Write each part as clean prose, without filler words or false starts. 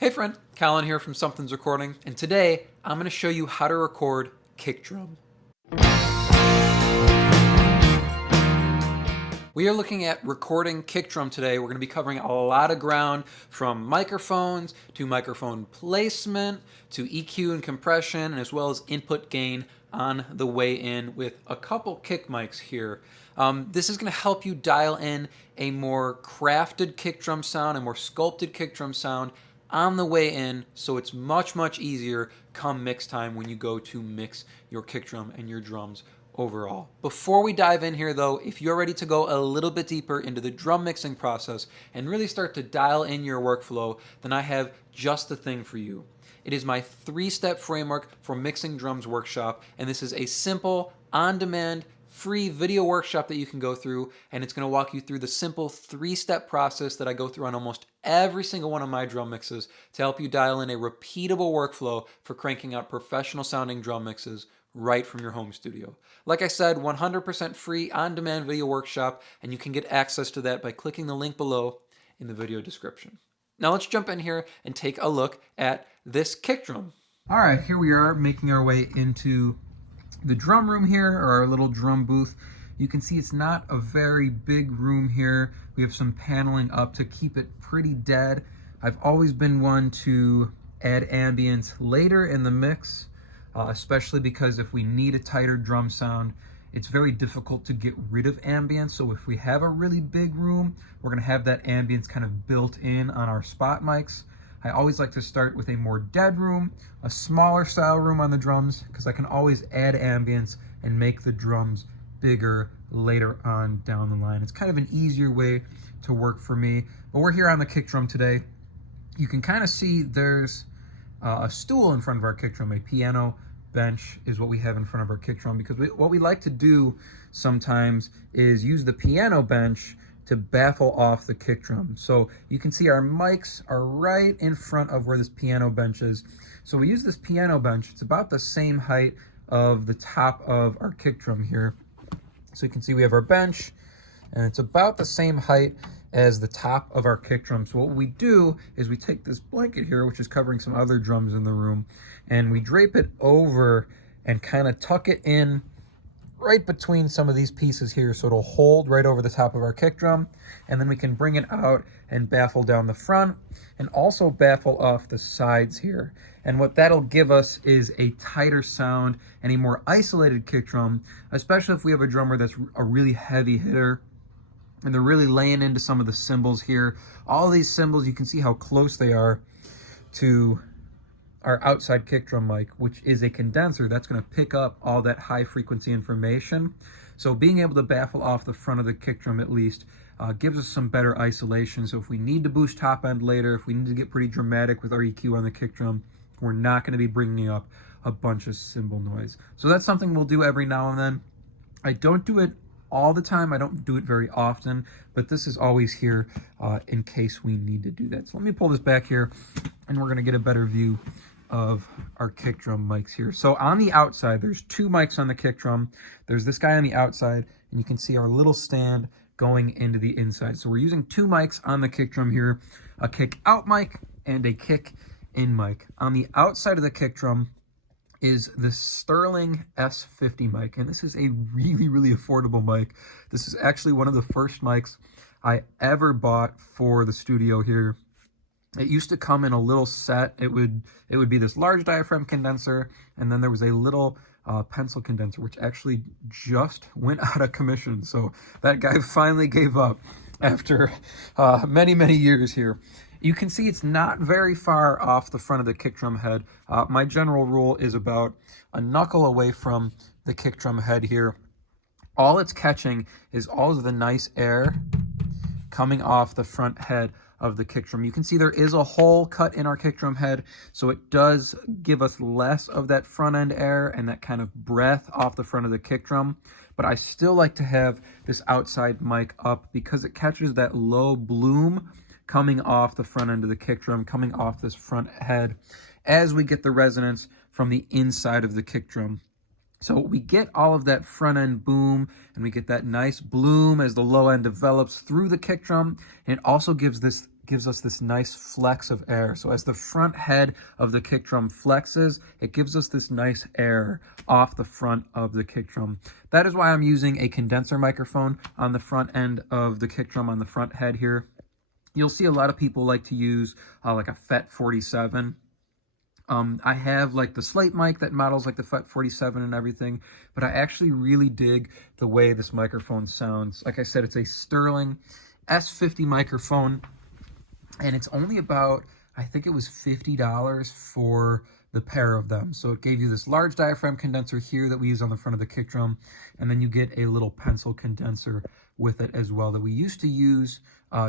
Hey friend, Colin here from Sumthins Recording, and today I'm going to show you how to record kick drum. We are looking at recording kick drum today. We're going to be covering a lot of ground, from microphones to microphone placement to EQ and compression, as well as input gain on the way in with a couple kick mics here. This is going to help you dial in a more crafted kick drum sound, a more sculpted kick drum sound on the way in, so it's much easier come mix time when you go to mix your kick drum and your drums overall. Before we dive in here though, if you're ready to go a little bit deeper into the drum mixing process and really start to dial in your workflow, then I have just the thing for you. It is my 3-step framework for mixing drums workshop, and this is a simple, on-demand, free video workshop that you can go through, and it's going to walk you through the simple 3-step process that I go through on almost every single one of my drum mixes to help you dial in a repeatable workflow for cranking out professional sounding drum mixes right from your home studio. Like I said, 100% free on-demand video workshop, and you can get access to that by clicking the link below in the video description. Now let's jump in here and take a look at this kick drum. All right, here we are making our way into the drum room here, or our little drum booth. You can see it's not a very big room here. We have some paneling up to keep it pretty dead. I've always been one to add ambience later in the mix, especially because if we need a tighter drum sound, it's very difficult to get rid of ambience. So if we have a really big room, we're gonna have that ambience kind of built in on our spot mics. I always like to start with a more dead room, a smaller style room on the drums, because I can always add ambience and make the drums bigger later on down the line. It's kind of an easier way to work for me. But we're here on the kick drum today. You can kind of see there's a stool in front of our kick drum. A piano bench is what we have in front of our kick drum, because what we like to do sometimes is use the piano bench to baffle off the kick drum. So you can see our mics are right in front of where this piano bench is. So we use this piano bench. It's about the same height of the top of our kick drum here. So you can see we have our bench, and it's about the same height as the top of our kick drum. So what we do is we take this blanket here, which is covering some other drums in the room, and we drape it over and kind of tuck it in right between some of these pieces here, so it'll hold right over the top of our kick drum, and then we can bring it out and baffle down the front and also baffle off the sides here. And what that'll give us is a tighter sound and a more isolated kick drum, especially if we have a drummer that's a really heavy hitter and they're really laying into some of the cymbals here. All these cymbals, you can see how close they are to our outside kick drum mic, which is a condenser that's going to pick up all that high frequency information. So being able to baffle off the front of the kick drum at least gives us some better isolation. So if we need to boost top end later, if we need to get pretty dramatic with our EQ on the kick drum, we're not going to be bringing up a bunch of cymbal noise. So that's something we'll do every now and then. I don't do it all the time. I don't do it very often, but this is always here in case we need to do that. So let me pull this back here, and we're going to get a better view of our kick drum mics here. So on the outside, there's 2 mics on the kick drum. There's this guy on the outside, and you can see our little stand going into the inside. So we're using 2 mics on the kick drum here, a kick out mic and a kick in mic. On the outside of the kick drum is the Sterling S50 mic, and this is a really affordable mic. This is actually one of the first mics I ever bought for the studio here. It used to come in a little set. It would be this large diaphragm condenser, and then there was a little pencil condenser, which actually just went out of commission. So that guy finally gave up after many years here. You can see it's not very far off the front of the kick drum head. My general rule is about a knuckle away from the kick drum head here. All it's catching is all of the nice air coming off the front head of the kick drum. You can see there is a hole cut in our kick drum head, so it does give us less of that front end air and that kind of breath off the front of the kick drum. But I still like to have this outside mic up because it catches that low bloom coming off the front end of the kick drum, coming off this front head as we get the resonance from the inside of the kick drum. So we get all of that front end boom, and we get that nice bloom as the low end develops through the kick drum, and it also gives gives us this nice flex of air. So as the front head of the kick drum flexes, it gives us this nice air off the front of the kick drum. That is why I'm using a condenser microphone on the front end of the kick drum on the front head here. You'll see a lot of people like to use like a FET 47. I have like the slate mic that models like the FET 47 and everything, but I actually really dig the way this microphone sounds. Like I said, it's a Sterling S50 microphone, and it's only about, I think it was $50 for the pair of them. So it gave you this large diaphragm condenser here that we use on the front of the kick drum, and then you get a little pencil condenser with it as well that we used to use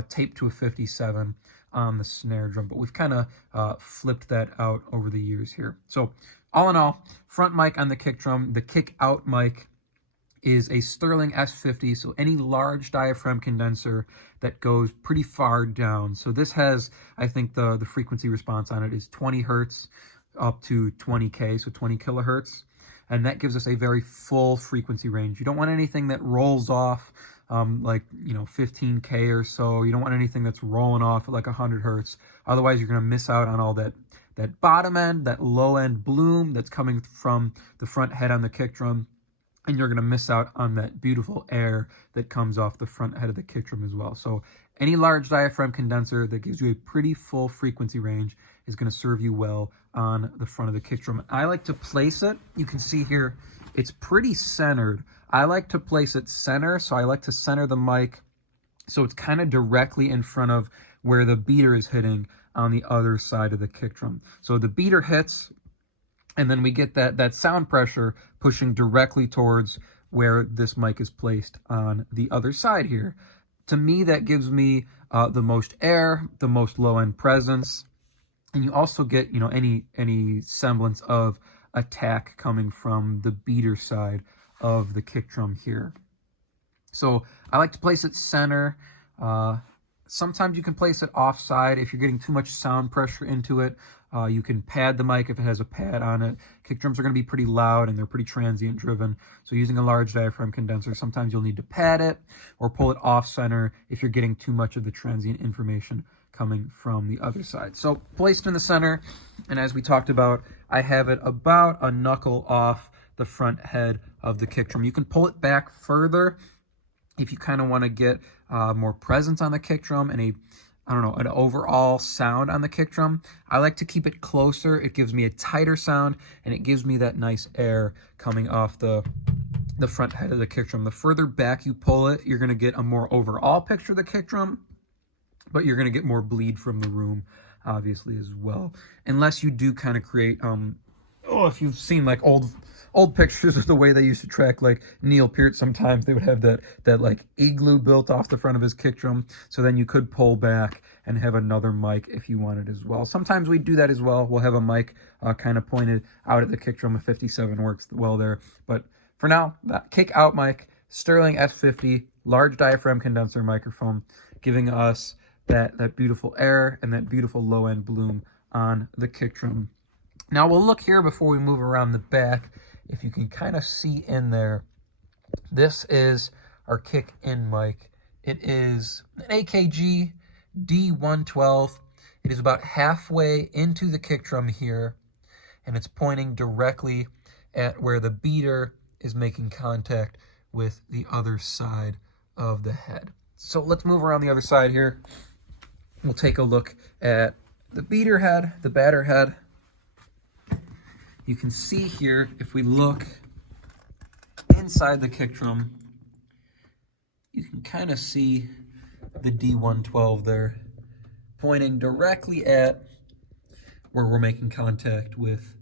taped to a 57 on the snare drum, but we've kind of flipped that out over the years here. So all in all, front mic on the kick drum. The kick out mic is a Sterling S50, so any large diaphragm condenser that goes pretty far down. So this has, I think the frequency response on it is 20 hertz up to 20K, so 20 kilohertz. And that gives us a very full frequency range. You don't want anything that rolls off like, 15K or so. You don't want anything that's rolling off at like 100 hertz. Otherwise, you're going to miss out on all that bottom end, that low end bloom that's coming from the front head on the kick drum. And you're going to miss out on that beautiful air that comes off the front head of the kick drum as well. So any large diaphragm condenser that gives you a pretty full frequency range is going to serve you well on the front of the kick drum. I like to place it. You can see here, it's pretty centered. I like to place it center, so I like to center the mic so it's kind of directly in front of where the beater is hitting on the other side of the kick drum. So the beater hits, and then we get that sound pressure pushing directly towards where this mic is placed on the other side here. To me, that gives me the most air, the most low-end presence, and you also get, any semblance of attack coming from the beater side of the kick drum here. So I like to place it center. Sometimes you can place it offside if you're getting too much sound pressure into it. You can pad the mic if it has a pad on it. Kick drums are going to be pretty loud and they're pretty transient driven. So using a large diaphragm condenser, sometimes you'll need to pad it or pull it off center if you're getting too much of the transient information coming from the other side. So placed in the center, and as we talked about, I have it about a knuckle off the front head of the kick drum. You can pull it back further if you kind of want to get more presence on the kick drum and an overall sound on the kick drum. I like to keep it closer. It gives me a tighter sound, and it gives me that nice air coming off the front head of the kick drum. The further back you pull it, you're going to get a more overall picture of the kick drum, but you're going to get more bleed from the room, obviously, as well. Unless you do kind of create, if you've seen like old pictures of the way they used to track like Neil Peart, sometimes they would have that like igloo built off the front of his kick drum. So then you could pull back and have another mic if you wanted as well. Sometimes we do that as well. We'll have a mic kind of pointed out at the kick drum. A 57 works well there. But for now, that kick out mic, Sterling S50, large diaphragm condenser microphone, giving us that beautiful air and that beautiful low end bloom on the kick drum. Now we'll look here before we move around the back. If you can kind of see in there, this is our kick in mic. It is an AKG D112. It is about halfway into the kick drum here, and it's pointing directly at where the beater is making contact with the other side of the head. So let's move around the other side here. We'll take a look at the beater head, the batter head. You can see here, if we look inside the kick drum, you can kind of see the D112 there, pointing directly at where we're making contact with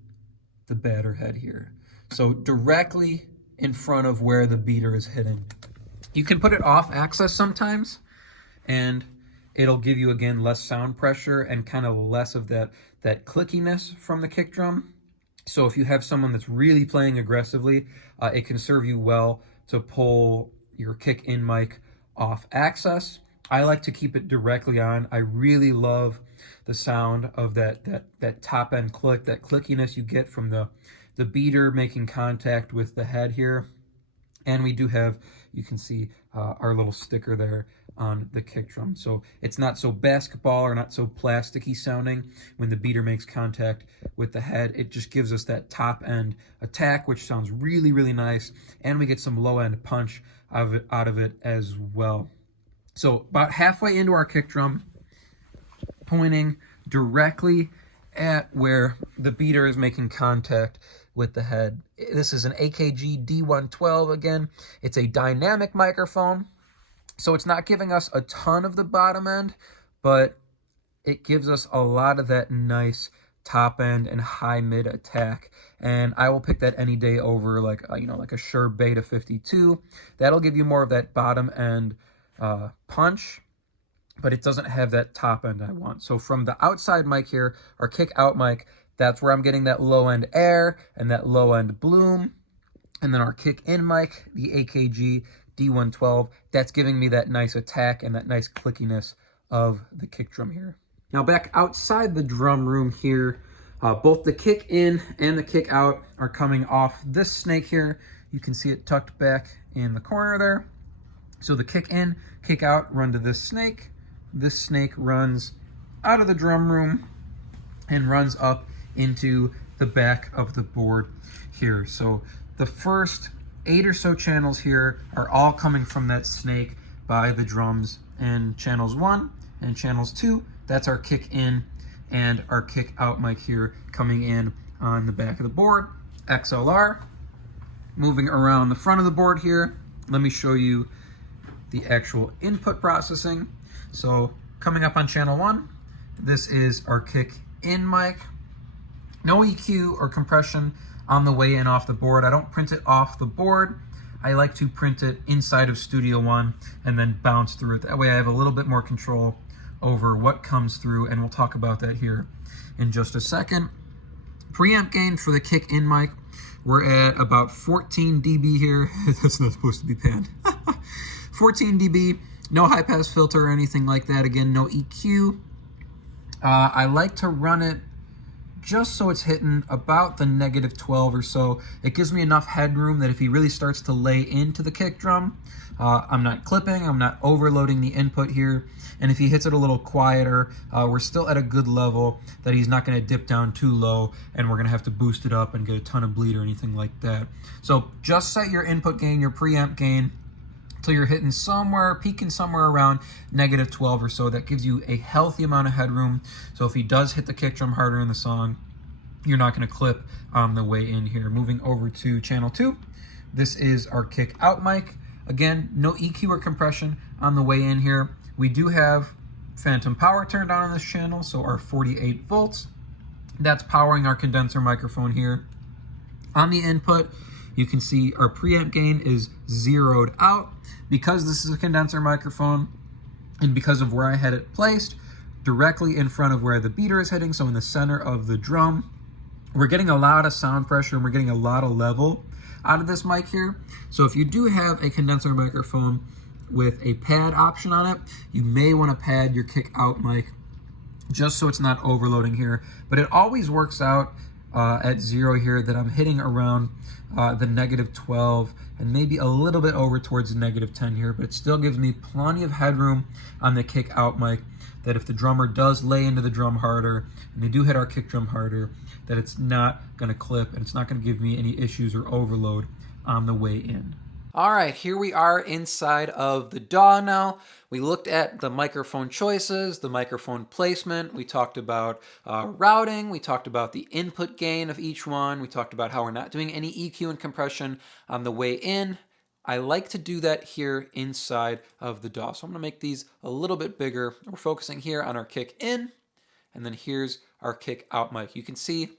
the batter head here. So directly in front of where the beater is hitting. You can put it off axis sometimes, and it'll give you, again, less sound pressure and kind of less of that clickiness from the kick drum. So if you have someone that's really playing aggressively, it can serve you well to pull your kick in mic off axis. I like to keep it directly on. I really love the sound of that top end click, that clickiness you get from the beater making contact with the head here. And we do have, you can see our little sticker there on the kick drum. So it's not so basketball or not so plasticky sounding when the beater makes contact with the head. It just gives us that top end attack, which sounds really, really nice. And we get some low end punch out of it as well. So about halfway into our kick drum, pointing directly at where the beater is making contact with the head. This is an AKG D112 again. It's a dynamic microphone, so it's not giving us a ton of the bottom end, but it gives us a lot of that nice top end and high mid attack. And I will pick that any day over like a Shure Beta 52. That'll give you more of that bottom end punch, but it doesn't have that top end I want. So from the outside mic here, our kick out mic, that's where I'm getting that low end air and that low end bloom. And then our kick in mic, the AKG D112, that's giving me that nice attack and that nice clickiness of the kick drum here. Now back outside the drum room here, both the kick in and the kick out are coming off this snake here. You can see it tucked back in the corner there. So the kick in, kick out run to this snake. This snake runs out of the drum room and runs up into the back of the board here. So the first 8 or so channels here are all coming from that snake by the drums. And channels 1 and channels 2, that's our kick in and our kick out mic here coming in on the back of the board. XLR. Moving around the front of the board here, let me show you the actual input processing. So coming up on channel 1, this is our kick in mic. No EQ or compression on the way in off the board. I don't print it off the board. I like to print it inside of Studio One and then bounce through it. That way I have a little bit more control over what comes through, and we'll talk about that here in just a second. Preamp gain for the kick in mic, we're at about 14 dB here. That's not supposed to be panned. 14 dB, no high pass filter or anything like that. Again, no EQ. I like to run it just so it's hitting about the -12 or so. It gives me enough headroom that if he really starts to lay into the kick drum, I'm not clipping, I'm not overloading the input here. And if he hits it a little quieter, we're still at a good level that he's not gonna dip down too low and we're gonna have to boost it up and get a ton of bleed or anything like that. So just set your input gain, your preamp gain, till you're hitting somewhere, peaking somewhere around -12 or so. That gives you a healthy amount of headroom. So if he does hit the kick drum harder in the song, you're not going to clip on the way in here. Moving over to channel 2, this is our kick out mic. Again, no EQ or compression on the way in here. We do have phantom power turned on this channel, so our 48 volts. That's powering our condenser microphone here. On the input, you can see our preamp gain is zeroed out. Because this is a condenser microphone and because of where I had it placed, directly in front of where the beater is hitting, so in the center of the drum, we're getting a lot of sound pressure and we're getting a lot of level out of this mic here. So if you do have a condenser microphone with a pad option on it, you may want to pad your kick out mic just so it's not overloading here. But it always works out at 0 here that I'm hitting around the -12 and maybe a little bit over towards the -10 here, but it still gives me plenty of headroom on the kick out mic that if the drummer does lay into the drum harder and they do hit our kick drum harder, that it's not going to clip and it's not going to give me any issues or overload on the way in. All right, here we are inside of the DAW now. We looked at the microphone choices, the microphone placement. We talked about routing. We talked about the input gain of each one. We talked about how we're not doing any EQ and compression on the way in. I like to do that here inside of the DAW. So I'm gonna make these a little bit bigger. We're focusing here on our kick in, and then here's our kick out mic. You can see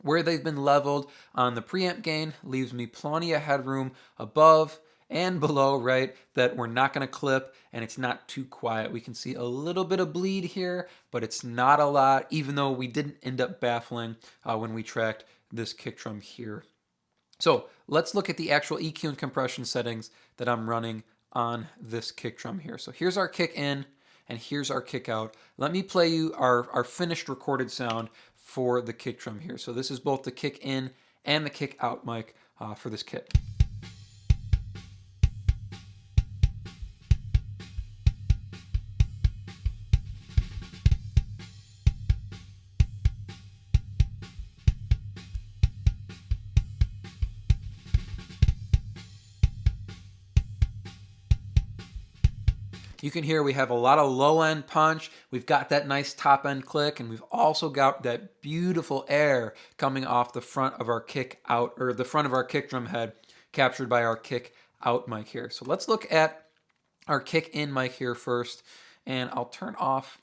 where they've been leveled on the preamp gain leaves me plenty of headroom above and below, right, that we're not going to clip and it's not too quiet. We can see a little bit of bleed here, but it's not a lot, even though we didn't end up baffling when we tracked this kick drum here. So let's look at the actual EQ and compression settings that I'm running on this kick drum here. So here's our kick in and here's our kick out. Let me play you our finished recorded sound for the kick drum here. So this is both the kick in and the kick out mic for this kit. You can hear we have a lot of low end punch. We've got that nice top end click, and we've also got that beautiful air coming off the front of our kick out, or the front of our kick drum head, captured by our kick out mic here. So let's look at our kick in mic here first, and I'll turn off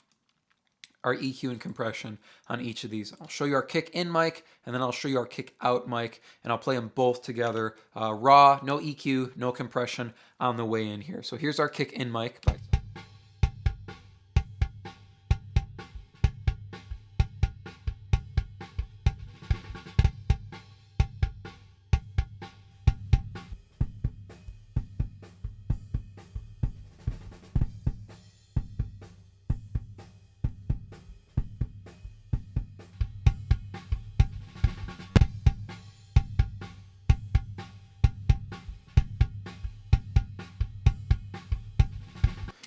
our EQ and compression on each of these. I'll show you our kick in mic, and then I'll show you our kick out mic, and I'll play them both together. Raw, no EQ, no compression on the way in here. So here's our kick in mic.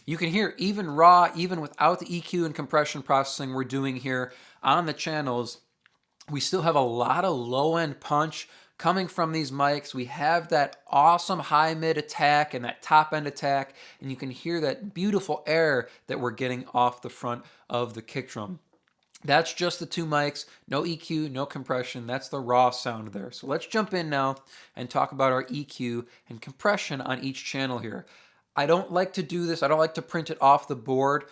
You can hear even raw, even without the EQ and compression processing we're doing here on the channels, we still have a lot of low-end punch coming from these mics. We have that awesome high-mid attack and that top-end attack, and you can hear that beautiful air that we're getting off the front of the kick drum. That's just the two mics, no EQ, no compression. That's the raw sound there. So let's jump in now and talk about our EQ and compression on each channel here. I don't like to do this. I don't like to print it off the board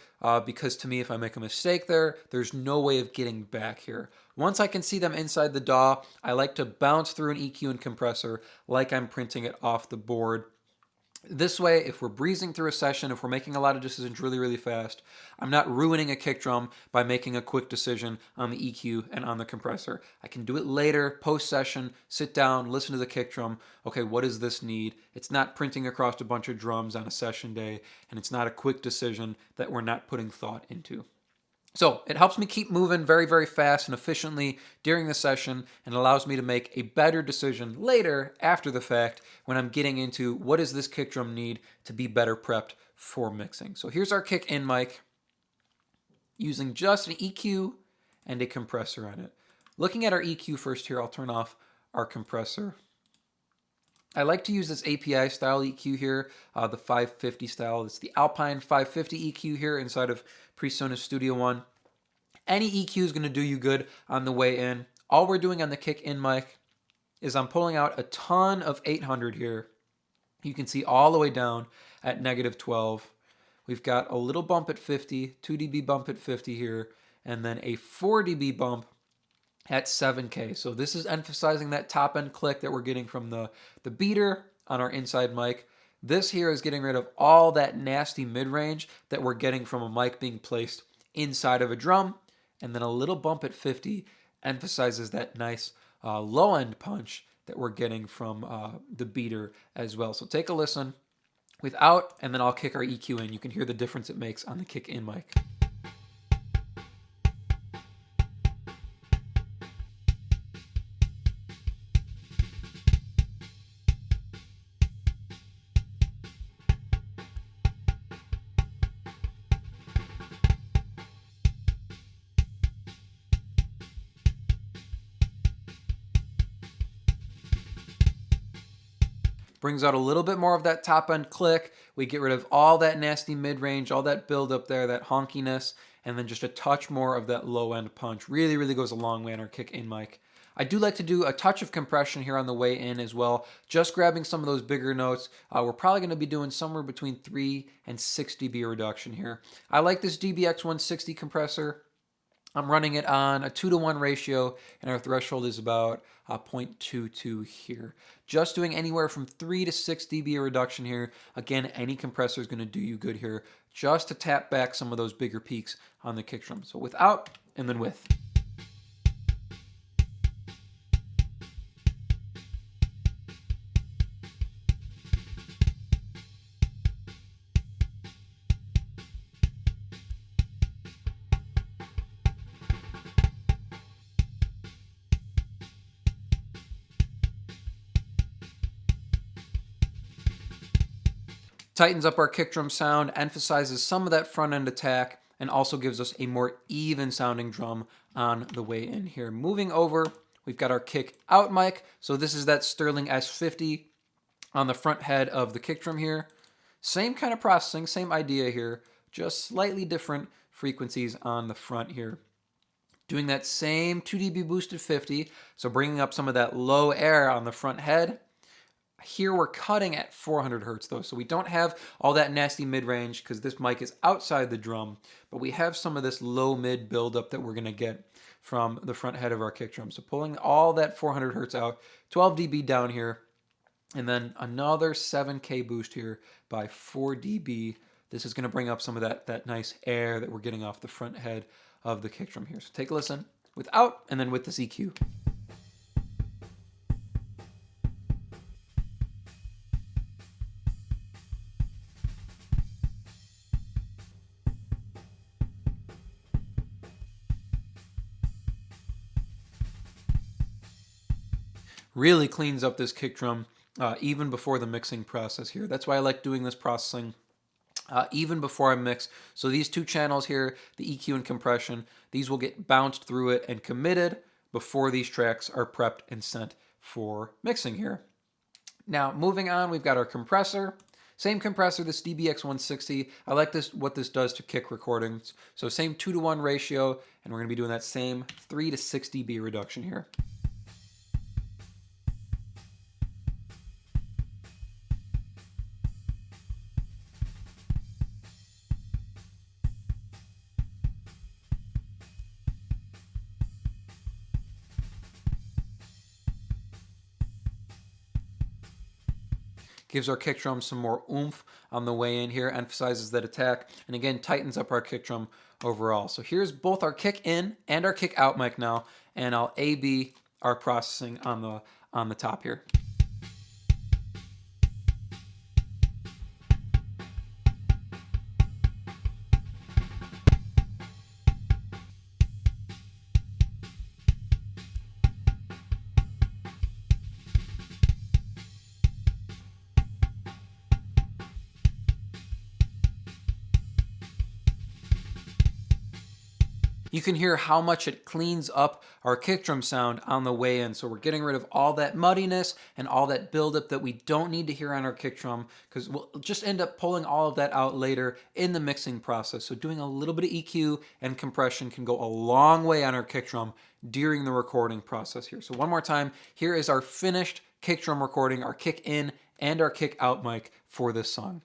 because to me, if I make a mistake there, there's no way of getting back here. Once I can see them inside the DAW, I like to bounce through an EQ and compressor like I'm printing it off the board. This way, if we're breezing through a session, if we're making a lot of decisions really, really fast, I'm not ruining a kick drum by making a quick decision on the EQ and on the compressor. I can do it later, post-session, sit down, listen to the kick drum. Okay, what does this need? It's not printing across a bunch of drums on a session day, and it's not a quick decision that we're not putting thought into. So it helps me keep moving very, very fast and efficiently during the session, and allows me to make a better decision later after the fact when I'm getting into what does this kick drum need to be better prepped for mixing. So here's our kick in mic using just an EQ and a compressor on it. Looking at our EQ first here, I'll turn off our compressor. I like to use this API style EQ here, the 550 style. It's the Alpine 550 EQ here inside of PreSonus Studio One. Any EQ is going to do you good on the way in. All we're doing on the kick in mic is I'm pulling out a ton of 800 here. You can see all the way down at -12. We've got a little bump at 50, 2 dB bump at 50 here, and then a 4 dB bump at 7K. So this is emphasizing that top end click that we're getting from the beater on our inside mic. This here is getting rid of all that nasty mid-range that we're getting from a mic being placed inside of a drum. And then a little bump at 50 emphasizes that nice low end punch that we're getting from the beater as well. So take a listen without, and then I'll kick our EQ in. You can hear the difference it makes on the kick in mic. Brings out a little bit more of that top end click. We get rid of all that nasty mid-range, all that build up there, that honkiness, and then just a touch more of that low end punch. Really, really goes a long way on our kick in mic. I do like to do a touch of compression here on the way in as well, just grabbing some of those bigger notes. We're probably going to be doing somewhere between 3 and 6 dB reduction here. I like this DBX 160 compressor. I'm running it on a 2-to-1 ratio, and our threshold is about 0.22 here. Just doing anywhere from 3 to 6 dB reduction here. Again, any compressor is going to do you good here, just to tap back some of those bigger peaks on the kick drum. So without, and then with. Tightens up our kick drum sound, emphasizes some of that front end attack, and also gives us a more even sounding drum on the way in here. Moving over, we've got our kick out mic. So this is that Sterling S50 on the front head of the kick drum here. Same kind of processing, same idea here, just slightly different frequencies on the front here. Doing that same 2 dB boosted 50, so bringing up some of that low air on the front head. Here we're cutting at 400 hertz though, so we don't have all that nasty mid-range because this mic is outside the drum, but we have some of this low-mid buildup that we're going to get from the front head of our kick drum. So pulling all that 400 hertz out, 12 dB down here, and then another 7K boost here by 4 dB. This is going to bring up some of that nice air that we're getting off the front head of the kick drum here. So take a listen without and then with this EQ. Really cleans up this kick drum even before the mixing process here. That's why I like doing this processing even before I mix. So these two channels here, the EQ and compression, these will get bounced through it and committed before these tracks are prepped and sent for mixing here. Now moving on, we've got our compressor. Same compressor, this DBX160. I like what this does to kick recordings. So same 2-to-1 ratio, and we're going to be doing that same 3 to 6 dB reduction here. Gives our kick drum some more oomph on the way in here, emphasizes that attack, and again, tightens up our kick drum overall. So here's both our kick in and our kick out mic now, and I'll A/B our processing on the top here. You can hear how much it cleans up our kick drum sound on the way in. So we're getting rid of all that muddiness and all that buildup that we don't need to hear on our kick drum, because we'll just end up pulling all of that out later in the mixing process. So doing a little bit of EQ and compression can go a long way on our kick drum during the recording process here. So one more time, here is our finished kick drum recording, our kick in and our kick out mic for this song.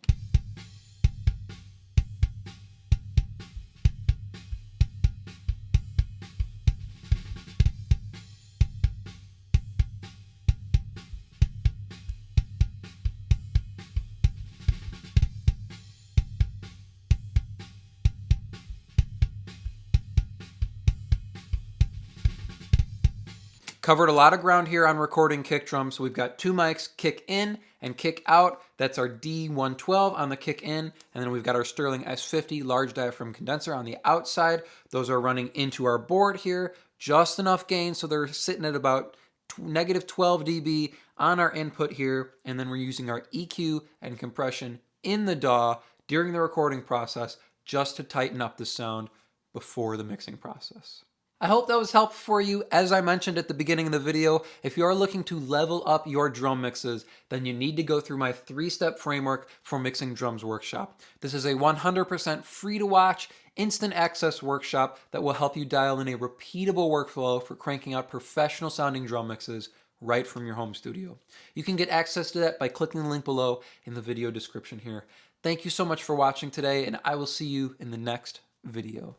Covered a lot of ground here on recording kick drum. So we've got two mics, kick in and kick out. That's our D112 on the kick in. And then we've got our Sterling S50 large diaphragm condenser on the outside. Those are running into our board here. Just enough gain, so they're sitting at about negative 12 dB on our input here. And then we're using our EQ and compression in the DAW during the recording process just to tighten up the sound before the mixing process. I hope that was helpful for you. As I mentioned at the beginning of the video, if you are looking to level up your drum mixes, then you need to go through my 3-step framework for Mixing Drums Workshop. This is a 100% free to watch, instant access workshop that will help you dial in a repeatable workflow for cranking out professional sounding drum mixes right from your home studio. You can get access to that by clicking the link below in the video description here. Thank you so much for watching today, and I will see you in the next video.